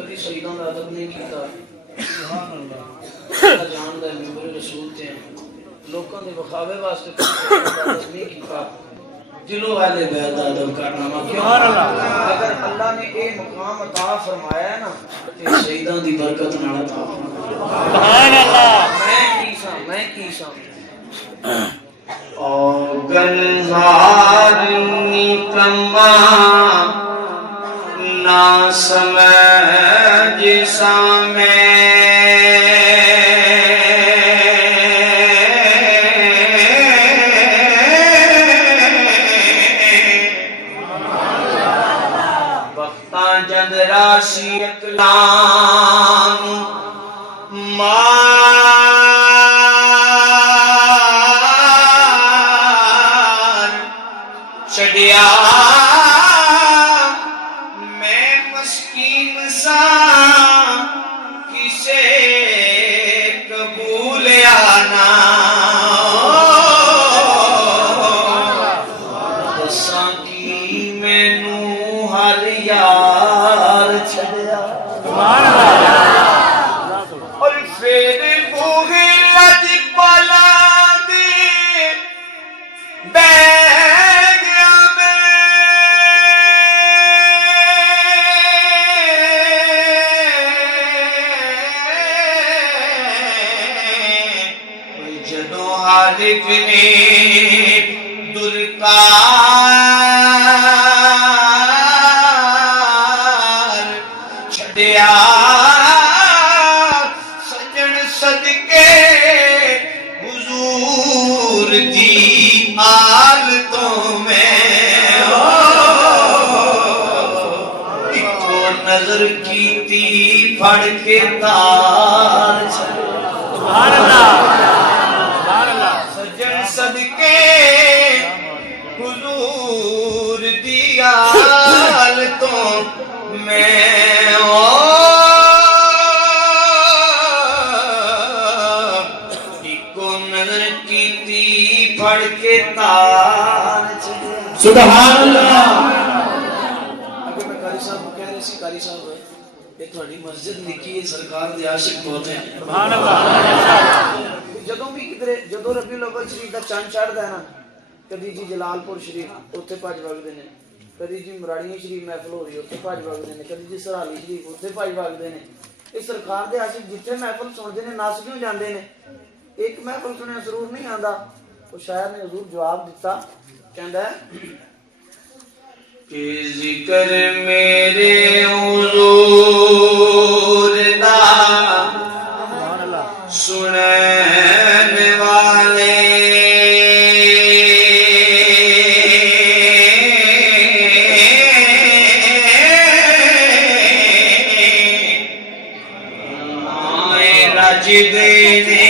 کبھی شہیدوں کا ادب نہیں کیتا اللہ جان دا ممبر رسول تے لوکاں دے بخاوے واسطے کبھی ادب نہیں کیتا دلوں والے بیعت ادب کرنا سبحان اللہ اگر اللہ نے اے مقام عطا فرمایا ہے نا تے شہیداں دی برکت نال عطا سبحان اللہ میں کی سا او گلزار نکما نہ سمجھ سامیں وقتاں جد راسی اقلام مار چڑیا میں مسکین سا کسے قبول آنا دساں کی مینوں ہر یار چھڑیا اور پھر بوہے لج پالا دی بے گیا میں جدوں عارف نے درکار چھڑیا سجن صدقے حضور دی آل تو میں ایکو نظر کیتی پھڑ کے تار سبحان اللہ سجن صدقے حضور دی آل تو میں پڑھ کے تاج سبحان اللہ اگر میں قاری صاحب کو کہہ رہے سی قاری صاحب ایک تھوڑی مسجد نکی ہے سرکار دے عاشق بہت ہیں سبحان اللہ جدوں بھی کدھر جدوں ربیع الاول شریف دا چاند چڑھدا ہے نا کدی جی جلال پور شریف اوتھے بھج وگدے نے کدی جی مراڑیاں شریف محفل ہو رہی اوتھے بھج وگدے نے کدی جی سرالی شریف اوتھے بھج وگدے نے یہ سرکار دے عاشق جتھے محفل سنتے ہیں نس کیوں جاندے نے ایک محفل سنیا ضرور نہیں آندا تو شاعر نے حضور جواب دیتا کہندا ہے کہ ذکر میرے حضور دا سننے والے نائے رجدے نے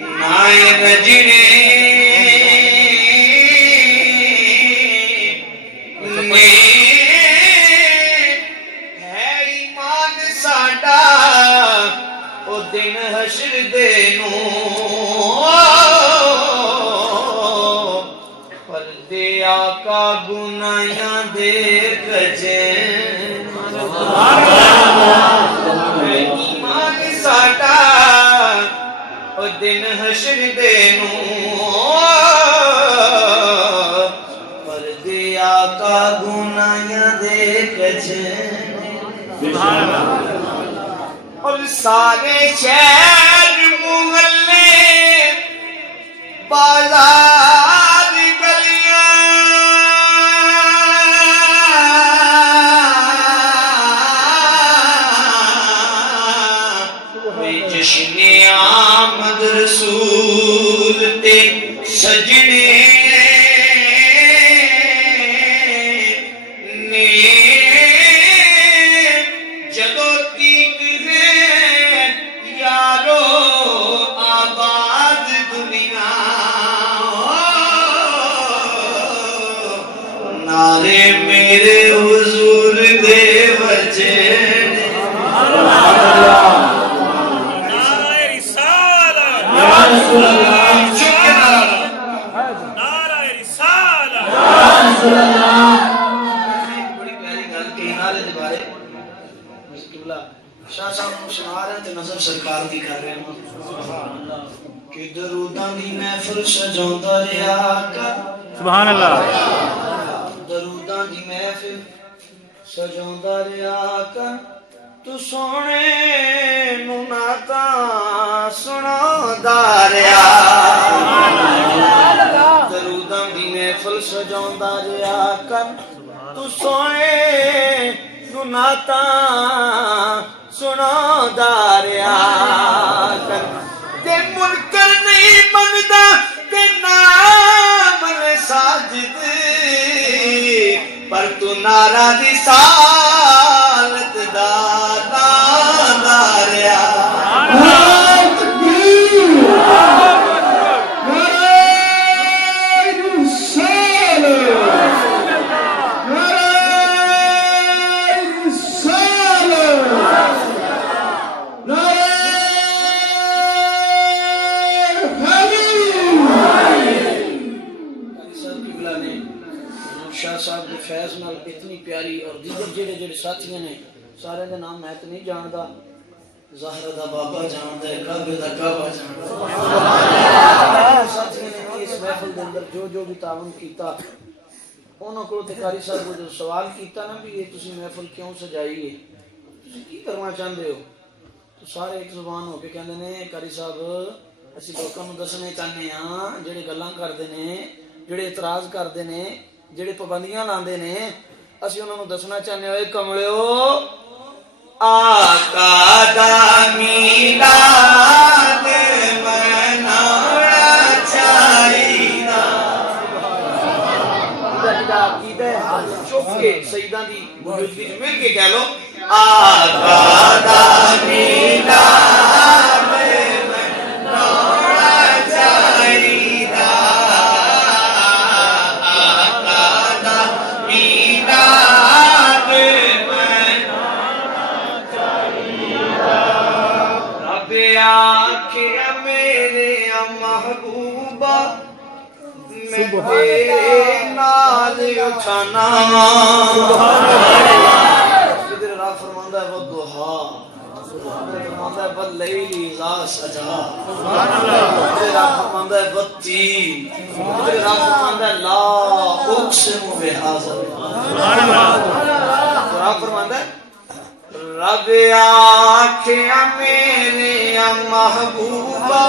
نائے رجنے دن حشر دینوں پردے آقا گناہاں دے کجے ایمان ساڈا او دن حشر دینوں پردے آقا گناہاں دے کجے اور سارے شہر محلے بازار گلیاں جشن آمد رسول تے سجنے نعرے میرے حضور دے وجے نعرہ رسالت یا رسول اللہ نعرہ رسالت یا رسول اللہ بڑی پیاری گل کہی نعرے دے بارے قبلہ شاہ صاحب کو سنا رہے ہیں تو نظر سرکار دی کر رہے ہیں کہ دروداں دی محفل سجاوندا رہیا کر سبحان اللہ دروداں دی محفل سجاوندا رہیا کر تو سونے نو نعتاں سناوندا رہیا دروداں دی محفل سجاوندا رہیا کر تو سونے نو نعتاں سناوندا رہیا کر تے منکر نہیں مندا تے نام ساجد پر تو نعرہ رسالت دا داریا صاحب کے فیض نال اتنی پیاری اور دیگر جڑے جڑے ساتھیاں نے سارے دے نام میں تو نہیں جاندا ظاہر دا بابا جاندا ہے کعبے دا کعبہ جاندا ہے ساتھیاں نے اس محفل دے اندر جو جو بھی تعاون کیتا انہاں کو تے قاری صاحب کو جو سوال کیتا نا بھی یہ تسی محفل کیوں سجائی ہے تسی کی کرنا چاہندے ہو تو سارے ایک زبان ہو کے کہندے نے قاری صاحب اسی لوکاں نوں دسنے چاہنے ہاں جڑے گلاں کردے نے جڑے اعتراض کردے نے جڑے پابندیاں لاندے نے اسی انہاں نوں دسنا چاہنے ہوئے کملیو آقا دا میلاد منانا چاہیدا جڑا عقیدہ ہے چپ کے سیداں دی موجودگی وچ مل کے کہہ لو آقا دا میلاد منانا چاہیدا محبوبہ میں تیرے نال اٹھانا ادھر راہ فرماندہ ہے والضحا ادھر فرماندہ ہے واللیل اذا سجا ادھر راہ فرماندہ ہے والتین ادھر راہ فرماندہ ہے لا اقسم بہذا راہ فرماندہ ہے رب آنکھیں میرے محبوبہ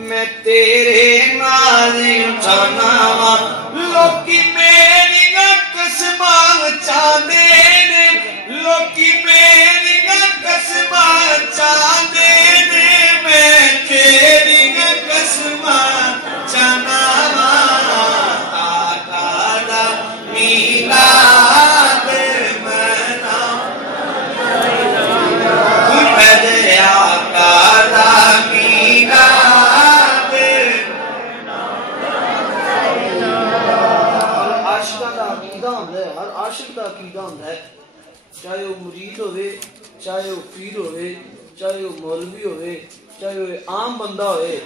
میں تیرے نال اٹھانا لوکی میری قسماں چاہندے نے لوکی میری قسماں چاہندے نے میں تیری قسماں چاہنا آقا دا میلاد ہر عاشق دا عقیدہ ہوندا ہے چاہے وہ مرید ہوئے چاہے وہ پیر ہوئے چاہے وہ مولوی ہوئے چاہے وہ عام بندہ ہوئے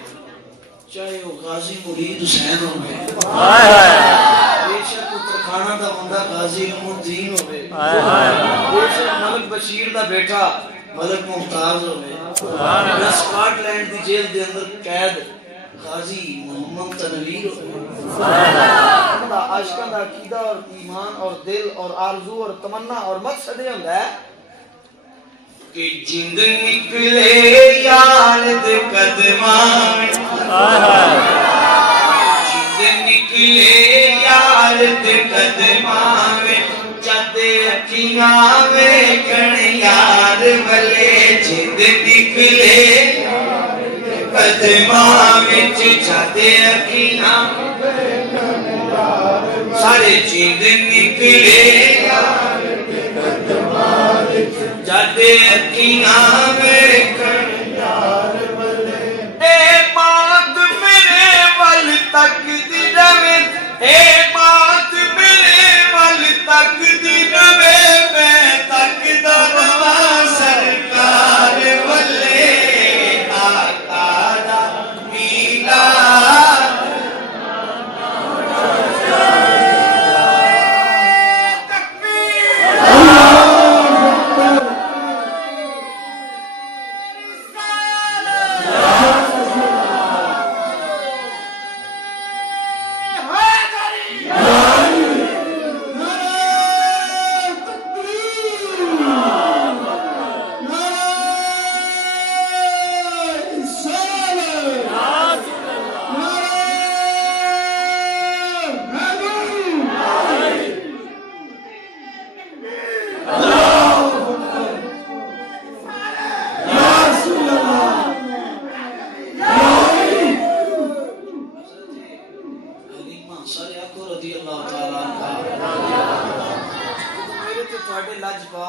چاہے وہ غازی مرید حسین ہوئے بے شک ترکھانہ دا بندہ غازی الدین ہوئے بے شک ملک بشیر دا بیٹا ملک ممتاز ہوئے اسکاٹ لینڈ دی جیل دے اندر قید غازی محمد تنویر عاشقاں دا عقیدہ اور ایمان اور دل اور آرزو اور تمنا اور مقصد یہ ہوندا ہے کہ جند نکلے یار دے قدماں جند نکلے یار دے قدماں جد اکھیاں ویکھن یار ولے جند نکلے قدماں وچ جد اکھیاں سارے جند نکلے جد اکھیاں ویکھن اے بات میرے ول تک دی رہے اے بات میرے ول تک دی رہے میں تکدا رہواں سرکار ولے آقا دا میلاد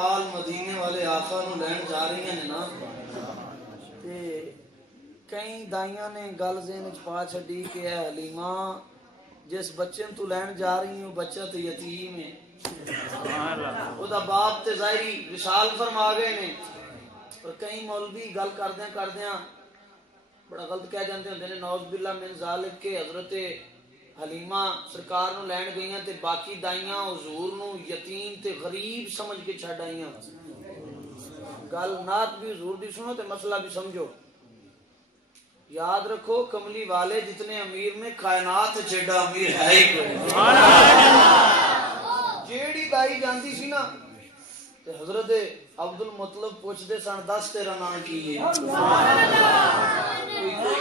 نال مدینے والے آقا نو لین جا رہی ہیں نا تے کئی دائیاں نے گل ذہن وچ پا چھڈی کہ اے حلیمہ جس بچے تو لین جا رہی ہوں بچہ تے یتیم ہے او دا باپ تے ظاہری وصال فرما گئے نے اور کئی مولوی گل کردیاں بڑا غلط کہہ جاندے ہوندے نے نعوذ باللہ من ذالک کے حضرت حلیمہ سرکار نو لین گئیاں تے باقی دائیاں حضور نو یتیم تے غریب سمجھ کے چھڈ آئیاں گل نات بھی حضور دی سنو تے مسئلہ بھی سمجھو یاد رکھو کملی والے جتنے امیر میں کائنات جیڑا امیر ہے ہی کوئی جیڑی دائی جاندی سی نا تے حضرت عبد المطلب پوچھ دے سن دس تیرا نام کی ہے کوئی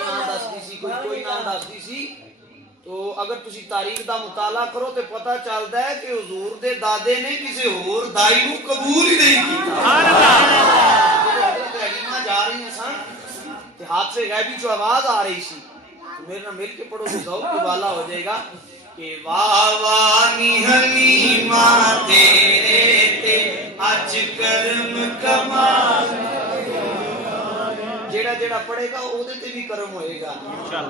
نام دستی سی کوئی نام دستی سی تو اگر تسی تاریخ دا مطالعہ کرو تے پتہ چلدا ہے کہ حضور دے دادے نے کسی اور دائی کو قبول ہی نہیں کیتا سبحان اللہ حضرت حلیمہ جا رہی ہیں سن تے ہاتھ سے غیبی جو آواز آ رہی سی تو میرے نال مل کے پڑھو تو ذوق کی بالا ہو جائے گا کہ واوانی حلیمہ تیرے تے اج کرم کمال جیڑا جیڑا پڑھے گا او دے تے بھی کرم ہوئے گا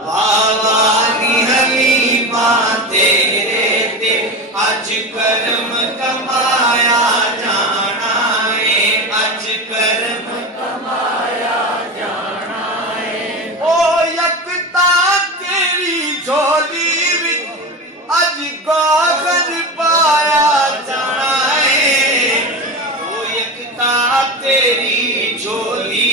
واوانی حلیمہ تیرے تے اج کرم کمایا جانا ہے اج کرم کمایا جانا ہے او یکتا تیری جھولی وچ اج گوہر پایا جانا ہے او یکتا تیری جھولی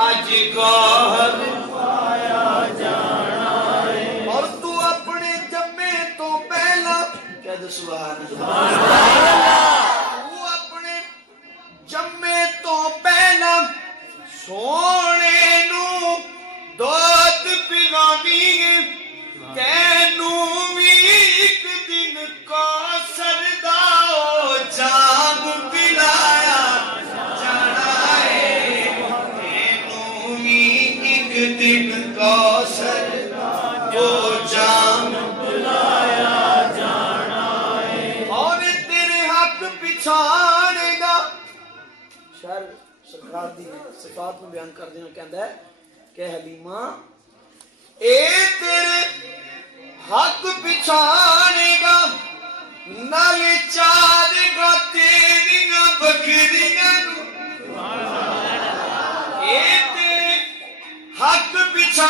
اج گوہر پایا جانا ہے اور تو اپنے جمے تو پہلا کہہ دے سبحان اللہ تو اپنے جمے تو پہلا سونے نو دودھ پلانی تینوں بھی ایک دن کوثر دا جام پلایا جانا ہے دن کوثر کو جام پلایا جانا ہے اور تیرے حق پچھاڑے گا شعر سرکار دی صفات کو بیان کر دینا کہندا ہے کہ حلیمہ اے تیرے حق پچھاڑے گا نالے چارے گا تیریاں بکریاں اے حق پچھا